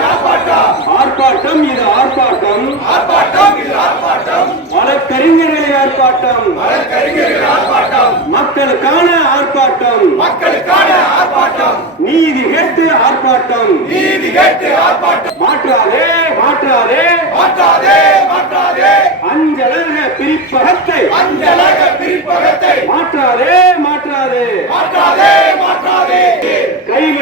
ஆர்ப்பாட்டம் ஆர்ப்பாட்டம் இது ஆர்ப்பாட்டம் வழக்கறிஞர்களின் ஆர்ப்பாட்டம் மக்களுக்கான ஆர்ப்பாட்டம் நீதி கேட்டு ஆர்ப்பாட்டம் மாற்றாதே அஞ்சலக பிரிப்பகத்தை மாற்றாதே கையில்